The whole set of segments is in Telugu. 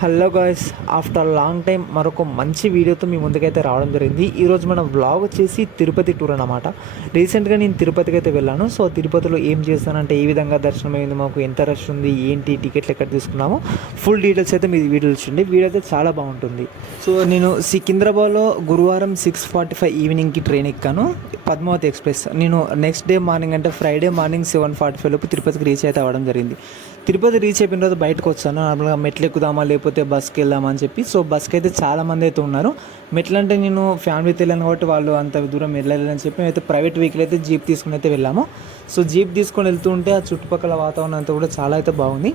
Hello guys, after long time మరొక మంచి వీడియోతో మీ ముందుకైతే రావడం జరిగింది. ఈరోజు మన వ్లాగ్ వచ్చేసి తిరుపతి టూర్ అన్నమాట. రీసెంట్గా నేను తిరుపతికి అయితే వెళ్ళాను. సో తిరుపతిలో ఏం చేస్తానంటే ఏ విధంగా దర్శనం అయింది, మాకు ఎంత రష్ ఉంది, ఏంటి, టికెట్లు ఎక్కడ తీసుకున్నామో ఫుల్ డీటెయిల్స్ అయితే మీ వీడియోలు చూడండి. వీడియో అయితే చాలా బాగుంటుంది. సో నేను సికింద్రాబాద్లో గురువారం 6:45 ఈవినింగ్కి ట్రైన్ ఎక్కాను, పద్మావతి ఎక్స్ప్రెస్. నేను నెక్స్ట్ డే మార్నింగ్ అంటే ఫ్రైడే మార్నింగ్ 7:45 లోపు తిరుపతికి రీచ్ అయితే అవ్వడం జరిగింది. తిరుపతి రీచ్ అయిపోయిన తర్వాత బయటకు వచ్చాను. నార్మల్గా మెట్లు ఎక్కుదామా లేకపోతే బస్కి వెళ్దామా అని చెప్పి. సో బస్కి అయితే చాలామంది అయితే ఉన్నారు. మెట్లు అంటే నేను ఫ్యామిలీతో వెళ్ళాను కాబట్టి వాళ్ళు అంత దూరం వెళ్ళలేదని చెప్పి అయితే ప్రైవేట్ వెహికల్ అయితే జీప్ తీసుకుని అయితే వెళ్ళాము. సో జీప్ తీసుకొని వెళ్తూ ఉంటే ఆ చుట్టుపక్కల వాతావరణం అంతా కూడా చాలా అయితే బాగుంది.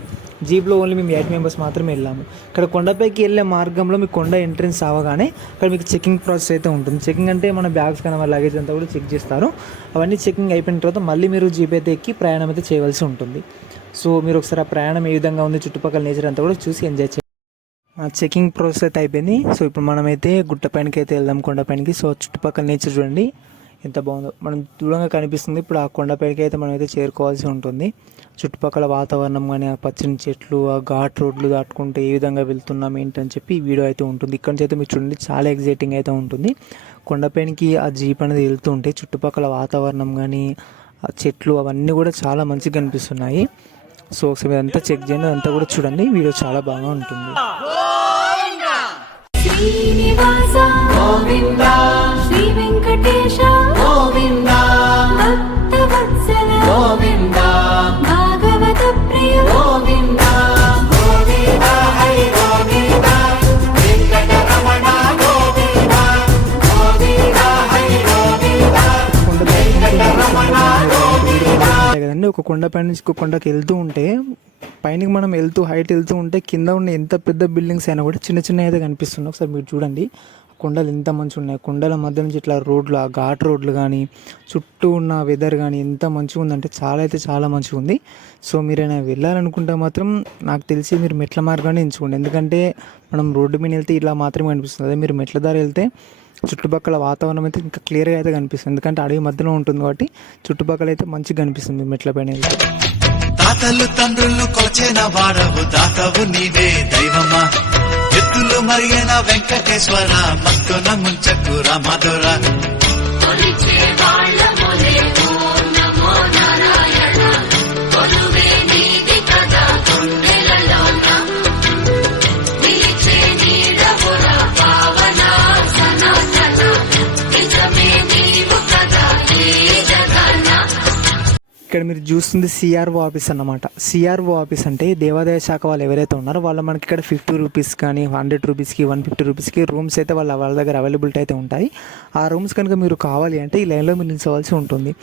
జీప్లో ఓన్లీ మేము 8 మెంబర్స్ మాత్రమే వెళ్ళాము. ఇక్కడ కొండపైకి వెళ్ళే మార్గంలో మీకు కొండ ఎంట్రెన్స్ అవ్వగానే ఇక్కడ మీకు చెకింగ్ ప్రాసెస్ అయితే ఉంటుంది. చెకింగ్ అంటే మన బ్యాగ్స్ కానీ మన లగేజ్ అంతా కూడా చెక్ చేస్తారు. అవన్నీ చెకింగ్ అయిపోయిన తర్వాత మళ్ళీ మీరు జీప్ అయితే ఎక్కి ప్రయాణం అయితే చేయవలసి ఉంటుంది. సో మీరు ఒకసారి ఆ ప్రయాణం ఏ విధంగా ఉంది, చుట్టుపక్కల నేచర్ అంతా కూడా చూసి ఎంజాయ్ చేయండి. చెకింగ్ ప్రాసెస్ అయితే అయిపోయింది. సో ఇప్పుడు మనమైతే గుట్టపైనకి అయితే వెళ్దాం, కొండపైనకి. సో చుట్టుపక్కల నేచర్ చూడండి ఎంత బాగుందో, మనం దూరంగా కనిపిస్తుంది. ఇప్పుడు ఆ కొండపైనకి అయితే మనం అయితే చేరుకోవాల్సి ఉంటుంది. చుట్టుపక్కల వాతావరణం కానీ, ఆ పచ్చని చెట్లు, ఆ ఘాట్ రోడ్లు దాటుకుంటే ఏ విధంగా వెళ్తున్నాం ఏంటని చెప్పి ఈ వీడియో అయితే ఉంటుంది. ఇక్కడ నుంచి అయితే మీరు చూడండి చాలా ఎగ్జైటింగ్ అయితే ఉంటుంది. కొండపైనకి ఆ జీప్ అనేది వెళ్తూ ఉంటే చుట్టుపక్కల వాతావరణం కానీ, ఆ చెట్లు అవన్నీ కూడా చాలా మంచిగా కనిపిస్తున్నాయి. సో ఒకసారి అంతా చెక్ చేయండి, అదంతా కూడా చూడండి. వీడియో చాలా బాగా ఉంటుంది. శ్రీనివాస గోవింద, శ్రీ వెంకటేశ గోవింద, భక్తవత్సల గోవింద, భాగవత ప్రియ గోవింద, గోవింద హరి గోవింద, వెంకటరమణ గోవింద, గోవింద హరి గోవింద, వెంకటరమణ గోవింద. కదండి, ఒక కొండపై నుంచి ఒక కొండకి వెళ్తూ ఉంటే పైనకి మనం హైట్ వెళ్తూ ఉంటే కింద ఉన్న ఎంత పెద్ద బిల్డింగ్స్ అయినా కూడా చిన్న చిన్న అయితే కనిపిస్తున్నాయి. ఒకసారి మీరు చూడండి, కొండలు ఎంత మంచిగా ఉన్నాయి. కొండల మధ్య నుంచి ఇట్లా రోడ్లు, ఆ ఘాట్ రోడ్లు కానీ, చుట్టూ ఉన్న వెదర్ కానీ ఎంత మంచిగా ఉందంటే చాలా మంచిగా ఉంది. సో మీరైనా వెళ్ళాలనుకుంటే మాత్రం నాకు తెలిసి మీరు మెట్ల మార్గాన్ని ఎంచుకోండి. ఎందుకంటే మనం రోడ్డు మీద వెళ్తే ఇలా మాత్రమే కనిపిస్తుంది. అదే మీరు మెట్ల దారి వెళ్తే చుట్టుపక్కల వాతావరణం అయితే ఇంకా క్లియర్గా అయితే కనిపిస్తుంది. ఎందుకంటే అడవి మధ్యలో ఉంటుంది కాబట్టి చుట్టుపక్కల అయితే మంచిగా కనిపిస్తుంది మెట్ల పైన వెళ్తే. తాతలు తండ్రులు కొలిచిన వాడవు, దాతవు నీవే దైవమా. ఎత్తులు మరిగిన వెంకటేశ్వర, మత్తున ముంచకు రామధుర. ఇక్కడ మీరు చూస్తుంది సిఆర్ఓ ఆఫీస్ అన్నమాట. సిఆర్ఓ ఆఫీస్ అంటే దేవాదాయ శాఖ వాళ్ళు ఎవరైతే ఉన్నారో వాళ్ళు మనకి ఇక్కడ 50 రూపీస్ కానీ, 100 రూపీస్కి, 150 రూపీస్కి రూమ్స్ అయితే వాళ్ళ దగ్గర అవైలబిలిటీ అయితే ఉంటాయి. ఆ రూమ్స్ కనుక మీరు కావాలి అంటే ఈ లైన్లో మీరు నిల్చోవాల్సి ఉంటుంది.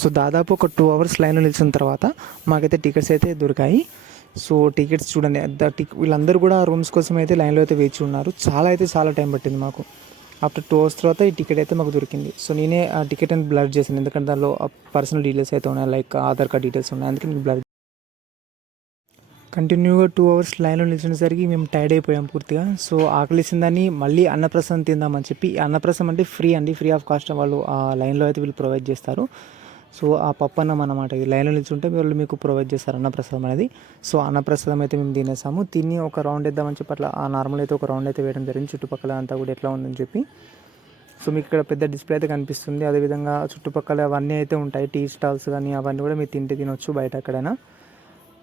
సో దాదాపు ఒక 2 అవర్స్ లైన్లో నిలిచిన తర్వాత మాకైతే టికెట్స్ అయితే దొరికాయి. సో టికెట్స్ చూడండి, వీళ్ళందరూ కూడా రూమ్స్ కోసం అయితే లైన్లో అయితే వేచి ఉన్నారు. చాలా టైం పట్టింది మాకు. ఆఫ్టర్ 2 అవర్స్ తర్వాత ఈ టికెట్ అయితే మాకు దొరికింది. సో నేనే ఆ టికెట్ అని బ్లర్ చేశాను, ఎందుకంటే దానిలో పర్సనల్ డీటెయిల్స్ అయితే ఉన్నాయి, లైక్ ఆధార్ కార్డ్ డీటెయిల్స్ ఉన్నాయి. అందుకే నేను బ్లర్. కంటిన్యూగా 2 అవర్స్ లైన్లో నిలిచినసరికి మేము టైర్డ్ అయిపోయాం పూర్తిగా. సో ఆకలిసిందని మళ్ళీ అన్నప్రసాదం తిందామని చెప్పి, అన్నప్రసాదం అంటే ఫ్రీ ఆఫ్ కాస్ట్ వాళ్ళు ఆ లైన్లో అయితే వీళ్ళు ప్రొవైడ్ చేస్తారు. సో ఆ పప్పు అన్నం అన్నమాట, ఈ లైన్లో నిల్చుంటే వీళ్ళు మీకు ప్రొవైడ్ చేస్తారు అన్నప్రసాదం అనేది. సో అన్నప్రసాదం అయితే మేము తినేసాము. తిని ఒక రౌండ్ వేద్దామని చెప్పి అట్లా ఆ నార్మల్ అయితే ఒక రౌండ్ అయితే వేయడం జరిగింది, చుట్టుపక్కల అంతా కూడా ఎట్లా ఉందని చెప్పి. సో మీకు ఇక్కడ పెద్ద డిస్ప్లే అయితే కనిపిస్తుంది. అదేవిధంగా చుట్టుపక్కల అవన్నీ అయితే ఉంటాయి, టీ స్టాల్స్ కానీ అవన్నీ కూడా మీరు తినొచ్చు బయట ఎక్కడైనా.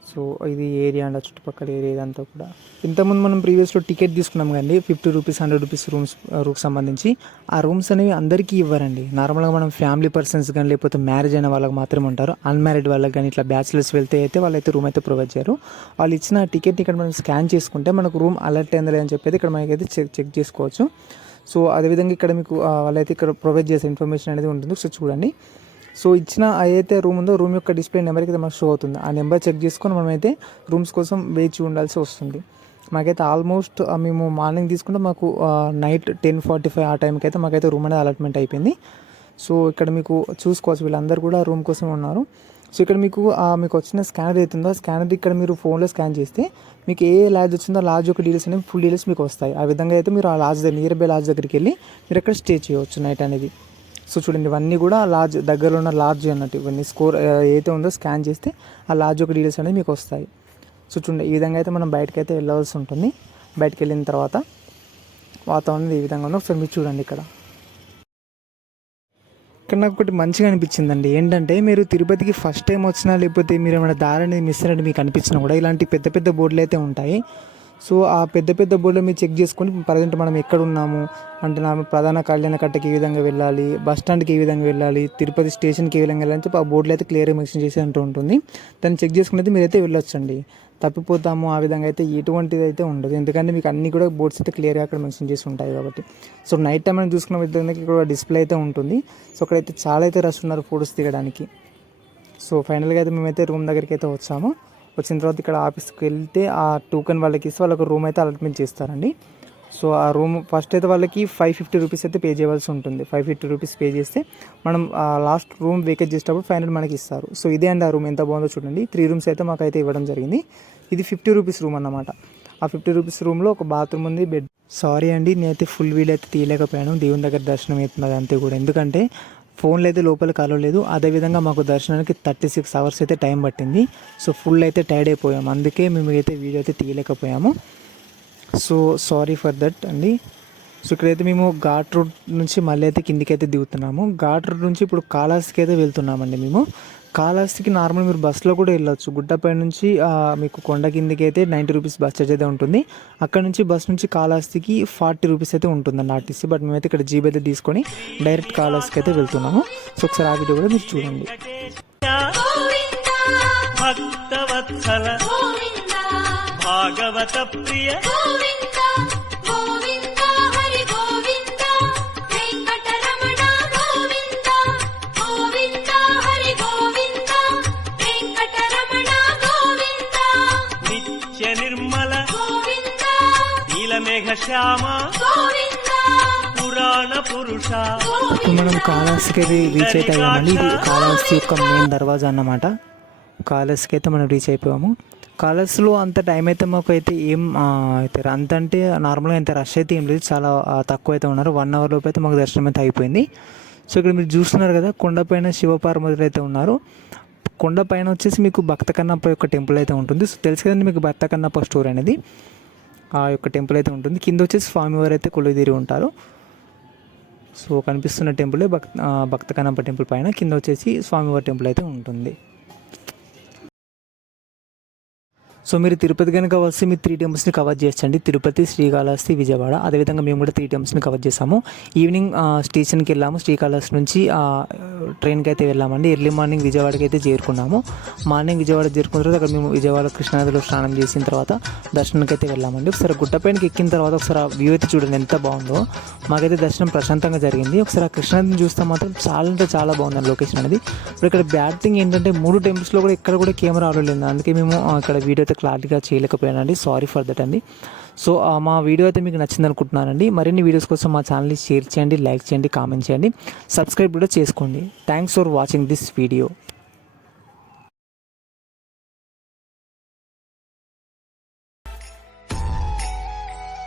సో ఇది ఏరియా అండి, చుట్టుపక్కల ఏరియా ఇదంతా కూడా. ఇంతకుముందు మనం ప్రీవియస్లో టికెట్ తీసుకున్నాం కానీ 50 రూపీస్, 100 రూపీస్ రూమ్కి సంబంధించి. ఆ రూమ్స్ అనేవి అందరికీ ఇవ్వరండి. నార్మల్గా మనం ఫ్యామిలీ పర్సన్స్ కానీ లేకపోతే మ్యారేజ్ అయిన వాళ్ళకి మాత్రమే ఉంటారు. అన్మ్యారీడ్ వాళ్ళకి కానీ ఇట్లా బ్యాచిలర్స్ వెళ్తే అయితే వాళ్ళైతే రూమ్ అయితే ప్రొవైడ్ చేయరు. వాళ్ళు ఇచ్చిన టికెట్ ఇక్కడ మనం స్కాన్ చేసుకుంటే మనకు రూమ్ అలర్ట్ అయిందా లేదని చెప్పి ఇక్కడ మనకైతే చెక్ చేసుకోవచ్చు. సో అదేవిధంగా ఇక్కడ మీకు వాళ్ళైతే ఇక్కడ ప్రొవైడ్ చేసే ఇన్ఫర్మేషన్ అనేది ఉంటుంది. సో చూడండి, సో ఇచ్చిన ఏదైతే రూమ్ ఉందో రూమ్ యొక్క డిస్ప్లే నెంబర్కి అయితే మనకు షో అవుతుంది. ఆ నెంబర్ చెక్ చేసుకొని మనమైతే రూమ్స్ కోసం వేచి ఉండాల్సి వస్తుంది. మాకైతే ఆల్మోస్ట్ మేము మార్నింగ్ తీసుకుంటే మాకు నైట్ 10:45 ఆ టైంకి అయితే మాకైతే రూమ్ అనేది అలాట్మెంట్ అయిపోయింది. సో ఇక్కడ మీకు చూసుకోవచ్చు, వీళ్ళందరూ కూడా రూమ్ కోసం ఉన్నారు. సో ఇక్కడ మీకు వచ్చిన స్కానర్ అవుతుందో ఆ స్కానర్ ఇక్కడ మీరు ఫోన్లో స్కాన్ చేస్తే మీకు ఏ లాడ్జ్ వచ్చిందో ఆ లాడ్జ్ యొక్క డీటెయిల్స్ అనేవి ఫుల్ డీటెయిల్స్ మీకు వస్తాయి. ఆ విధంగా అయితే మీరు ఆ నియర్ బై లాడ్జ్ దగ్గరికి వెళ్ళి మీరు అక్కడ స్టే చేయవచ్చు నైట్ అనేది. సో చూడండి, ఇవన్నీ కూడా లాడ్జ్ దగ్గరలో ఉన్న లాడ్జ్ అన్నట్టు. ఇవన్నీ స్కోర్ ఏదైతే ఉందో స్కాన్ చేస్తే ఆ లాడ్జ్ యొక్క డీటెయిల్స్ అనేది మీకు వస్తాయి. సో చూడండి, ఈ విధంగా అయితే మనం బయటకు అయితే వెళ్ళవలసి ఉంటుంది. బయటకు వెళ్ళిన తర్వాత వాతావరణం ఈ విధంగా ఉందో ఒకసారి మీరు చూడండి. ఇక్కడ నాకు ఒకటి మంచిగా అనిపించిందండి. ఏంటంటే మీరు తిరుపతికి ఫస్ట్ టైం వచ్చినా లేకపోతే మీరు ఏమైనా దారి అనేది మిస్ అయినట్టు మీకు అనిపించినా కూడా ఇలాంటి పెద్ద పెద్ద బోర్డులు అయితే ఉంటాయి. సో ఆ పెద్ద పెద్ద బోర్డులు మీరు చెక్ చేసుకొని ప్రజెంట్ మనం ఎక్కడ ఉన్నాము అంటే ప్రధాన కళ్యాణ కట్టకి ఏ విధంగా వెళ్ళాలి, బస్ స్టాండ్కి ఏ విధంగా వెళ్ళాలి, తిరుపతి స్టేషన్కి ఏ విధంగా వెళ్ళాలి అని చెప్పి ఆ బోర్డులో అయితే క్లియర్గా మెన్షన్ చేసి అంటూ ఉంటుంది. దాన్ని చెక్ చేసుకునేది మీరైతే వెళ్ళొచ్చండి. తప్పిపోతాము ఆ విధంగా అయితే ఎటువంటిది అయితే ఉండదు. ఎందుకంటే మీకు అన్ని కూడా బోర్డ్స్ అయితే క్లియర్గా అక్కడ మెన్షన్ చేసి ఉంటాయి కాబట్టి. సో నైట్ టైం అని చూసుకున్న విధంగా ఇక్కడ డిస్ప్లే అయితే ఉంటుంది. సో అక్కడైతే చాలా అయితే రష్ ఉన్నారు ఫోటోస్ దిగడానికి. సో ఫైనల్గా అయితే మేమైతే రూమ్ దగ్గరికి అయితే వచ్చాము. వచ్చిన తర్వాత ఇక్కడ ఆఫీస్కి వెళ్తే ఆ టోకెన్ వాళ్ళకి ఇస్తే వాళ్ళకి రూమ్ అయితే అలాట్మెంట్ చేస్తారండి. సో ఆ రూమ్ ఫస్ట్ అయితే వాళ్ళకి 550 రూపీస్ అయితే పే చేయవలసి ఉంటుంది. 550 రూపీస్ పే చేస్తే మనం లాస్ట్ రూమ్ వేకేట్ చేసేటప్పుడు ఫైనల్ మనకి ఇస్తారు. సో ఇదే అండి ఆ రూమ్ ఎంత బాగుందో చూడండి. 3 రూమ్స్ అయితే మాకైతే ఇవ్వడం జరిగింది. ఇది 50 రూపీస్ రూమ్ అన్నమాట. ఆ 50 రూపీస్ రూమ్లో ఒక బాత్రూమ్ ఉంది, బెడ్. సారీ అండి నేనైతే ఫుల్ వీడియో అయితే తీయలేకపోయాను. దేవుని దగ్గర దర్శనం అవుతున్నది అంతే కూడా. ఎందుకంటే ఫోన్లో అయితే లోపలికి కలవలేదు. అదేవిధంగా మాకు దర్శనానికి 36 అవర్స్ అయితే టైం పట్టింది. సో ఫుల్ అయితే టైర్డ్ అయిపోయాము. అందుకే మేము అయితే వీడియో అయితే తీయలేకపోయాము. సో సారీ ఫర్ దట్ అండి. సో ఇక్కడైతే మేము ఘాట్ రోడ్ నుంచి మళ్ళీ అయితే కిందికి అయితే దిగుతున్నాము. ఘాట్ రోడ్ నుంచి ఇప్పుడు కాళహస్తికి అయితే వెళ్తున్నామండి. మేము కాళహస్తికి నార్మల్ మీరు బస్సులో కూడా వెళ్ళొచ్చు. గుట్టపై నుంచి మీకు కొండ కిందికి అయితే 90 రూపీస్ బస్ ఛార్జ్ అయితే ఉంటుంది. అక్కడ నుంచి బస్ నుంచి కాళహస్తికి 40 రూపీస్ అయితే ఉంటుందండి ఆర్టీసీ. బట్ మేమైతే ఇక్కడ జీప్ అయితే తీసుకొని డైరెక్ట్ కాళహస్తికి అయితే వెళ్తున్నాము. సో ఒకసారి ఆ వీడియో కూడా మీరు చూడండి. భక్తవత్సల భాగవత ప్రియ నిత్య నిర్మల నీలమేఘ శ్యామ పురాణ పురుష. ఇప్పుడు మనం కాళహస్తికి అయితే రీచ్ అయితే అయ్యామండి. ఇది కాళహస్తి యొక్క మెయిన్ దర్వాజా అన్నమాట. కాళహస్తికి అయితే మనం రీచ్ అయిపోయాము. కాళహస్తిలో అంత టైం అయితే మాకు అయితే ఏం అయితే అంత అంటే నార్మల్గా అంత రష్ అయితే ఏం లేదు. చాలా తక్కువ అయితే ఉన్నారు. 1 అవర్ లోపు అయితే మాకు దర్శనం అయితే అయిపోయింది. సో ఇక్కడ మీరు చూస్తున్నారు కదా కొండపైన శివపార్వతులు అయితే ఉన్నారు. కొండపైన వచ్చేసి మీకు భక్త కన్నప్ప యొక్క టెంపుల్ అయితే ఉంటుంది. సో తెలుసు కదండి మీకు భక్త కన్నప్ప స్టోర్ అనేది. ఆ యొక్క టెంపుల్ అయితే ఉంటుంది. కింద వచ్చేసి స్వామివారు అయితే కొలువుదీరి ఉంటారు. సో కనిపిస్తున్న టెంపులే భక్త కన్నప్ప టెంపుల్ పైన, కింద వచ్చేసి స్వామివారి టెంపుల్ అయితే ఉంటుంది. సో మీరు తిరుపతి కనుక వస్తే మీరు 3 టెంపుల్స్ని కవర్ చేయొచ్చండి. తిరుపతి, శ్రీకాళహస్తి, విజయవాడ. అదేవిధంగా మేము కూడా 3 టెంపుల్స్ని కవర్ చేసాము. ఈవినింగ్ స్టేషన్కి వెళ్ళాము. శ్రీకాళహస్తి నుంచి ట్రైన్కి అయితే వెళ్ళామండి. ఎర్లీ మార్నింగ్ విజయవాడకి అయితే చేరుకున్నాము. మార్నింగ్ విజయవాడ చేరుకున్న తర్వాత అక్కడ మేము విజయవాడ కృష్ణానదిలో స్నానం చేసిన తర్వాత దర్శనానికి అయితే వెళ్ళామండి. ఒకసారి గుట్టపైనకి ఎక్కిన తర్వాత ఒకసారి ఆ వ్యూ అయితే చూడండి ఎంత బాగుందో. మాకైతే దర్శనం ప్రశాంతంగా జరిగింది. ఒకసారి ఆ కృష్ణానదిని చూస్తే మాత్రం చాలా అంటే చాలా బాగుందండి లొకేషన్ అనేది. ఇప్పుడు ఇక్కడ బ్యాడ్ థింగ్ ఏంటంటే 3 టెంపుల్స్లో కూడా ఎక్కడ కూడా కెమెరా ఆడలేదు. అందుకే మేము ఇక్కడ వీడియో అయితే క్లారిటీగా చేయలేకపోయానండి. సారీ ఫర్ దట్ అండి. సో మా వీడియో అయితే మీకు నచ్చింది అనుకుంటున్నానండి. మరిన్ని వీడియోస్ కోసం మా ఛానల్ని షేర్ చేయండి, లైక్ చేయండి, కామెంట్ చేయండి, సబ్స్క్రైబ్ కూడా చేసుకోండి. Thanks for watching this video.